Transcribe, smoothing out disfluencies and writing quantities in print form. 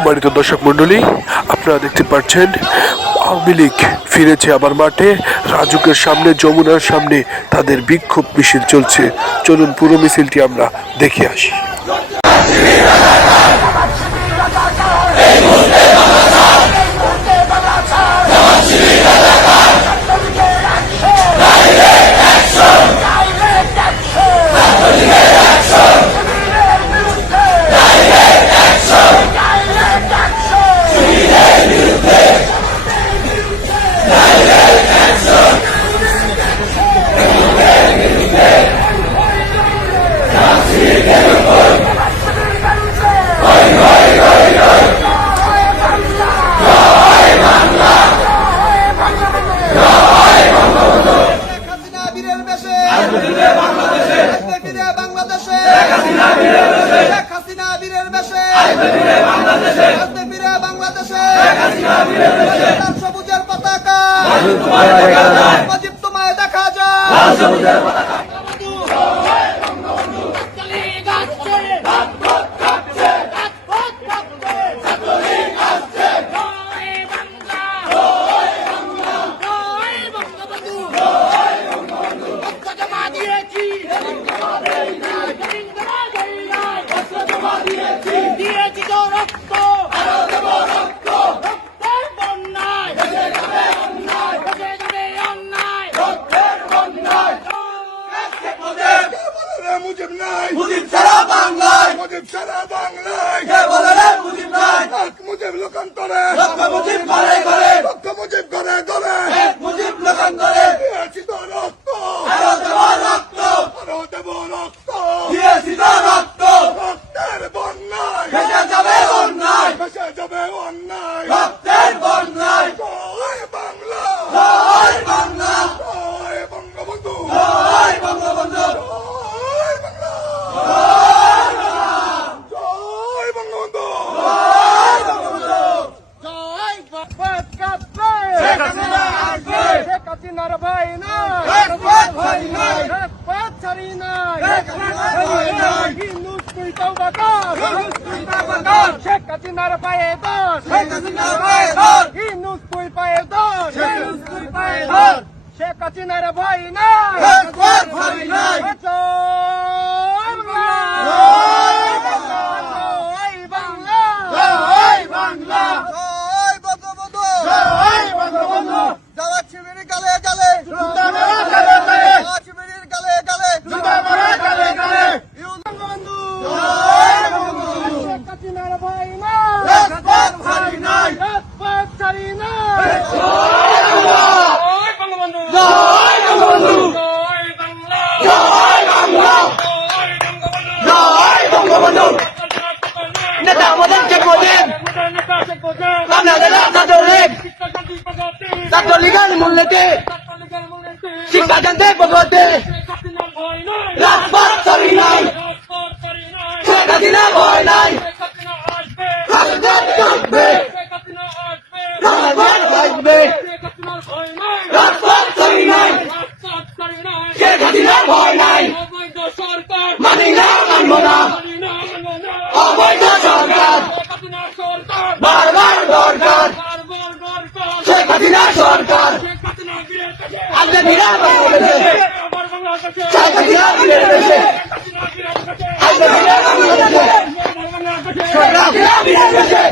সম্মানিত দর্শক মন্ডলী, আপনারা দেখতে পাচ্ছেন আওয়ামী লীগ ফিরেছে আবার মাঠে। রাজুকের সামনে, যমুনার সামনে তাদের বিক্ষোভ মিছিল চলছে। চলুন পুরো মিছিলটি আমরা দেখে আসি। সবুজের পতাকা তোমায় দেখা যায়। মুজিব সারা বাংলায়, মুজিব সারা বাংলায়, কে বলে রে মুজিব নাই? এক মুজিব লোকান্তরে, লক্ষ মুজিব ঘরে ঘরে, লক্ষ মুজিব ঘরে ঘরে, এক মুজিব লোকান্তরে। দিয়েছি তো রক্ত, আরো দেব রক্ত, আরো দেব রক্ত, দিয়েছি তো রক্ত। রক্তের বন্যায় ভেসে যাবে অন্যায়, ভেসে যাবে অন্যায়, রক্তের বন্যায়। জয় বাংলা, জয় বাংলা, জয় বঙ্গবন্ধু, জয় বঙ্গবন্ধু, জয় বাংলা, জয় বঙ্গবন্ধু, জয় বঙ্গবন্ধু, জয় বাংলা। শেখ হাসিনা আসবে, শেখ হাসিনার ভয় নাই, ভয় নাই, রাজপথ ছাড়ি নাই, ভয় নাই। হিন্দুস তুই তওবা কর, শেখ হাসিনার পায়ে ধর, শেখ হাসিনার পায়ে ধর, হিন্দুস তুই পায়ে ধর, হিন্দুস তুই পায়ে ধর। শেখ হাসিনার ভয় নাই, রাজপথ ছাড়ি নাই। জয় বাংলা, জয় বাংলা, জয় বাংলা, জয় বঙ্গবন্ধু, জয় বঙ্গবন্ধু। জামাত শিবিরের গালে গালে, জুতা মারা গালে গালে, জামাত শিবিরের গালে গালে, জুতা মারা গালে গালে। বঙ্গবন্ধু, জয় বঙ্গবন্ধু। শেখ হাসিনার ভয় নাই, রাজপথ ছাড়ি নাই, রাজপথ ছাড়ি নাই। জয় বঙ্গবন্ধু, জয় বঙ্গবন্ধু, জয় বাংলা, জয় বাংলা, জয় বঙ্গবন্ধু। নেতা আমাদের শেখ মুজিব, আপনাদের ছাত্রলীগ, ছাত্রলীগের মূল্যতে, শিক্ষা জানতে প্রগতি, রাজপথ ছাড়ি নাই, শেখ হাসিনা ভয় নাই, রাজপথ থাকবে, রাজপথ থাকবে, রাজপথ ছাড়ি নাই, শেখ হাসিনা ভয় নাই। মানি না, মানব না, অবৈধ সরকার বারবার দরকার, শেখ হাসিনা সরকার আগে ফিরে বাংলাদেশে, শেখ হাসিনা ফিরে দেশে, আগে ফিরে বাংলাদেশে, শেখ হাসিনা ফিরে দেশে।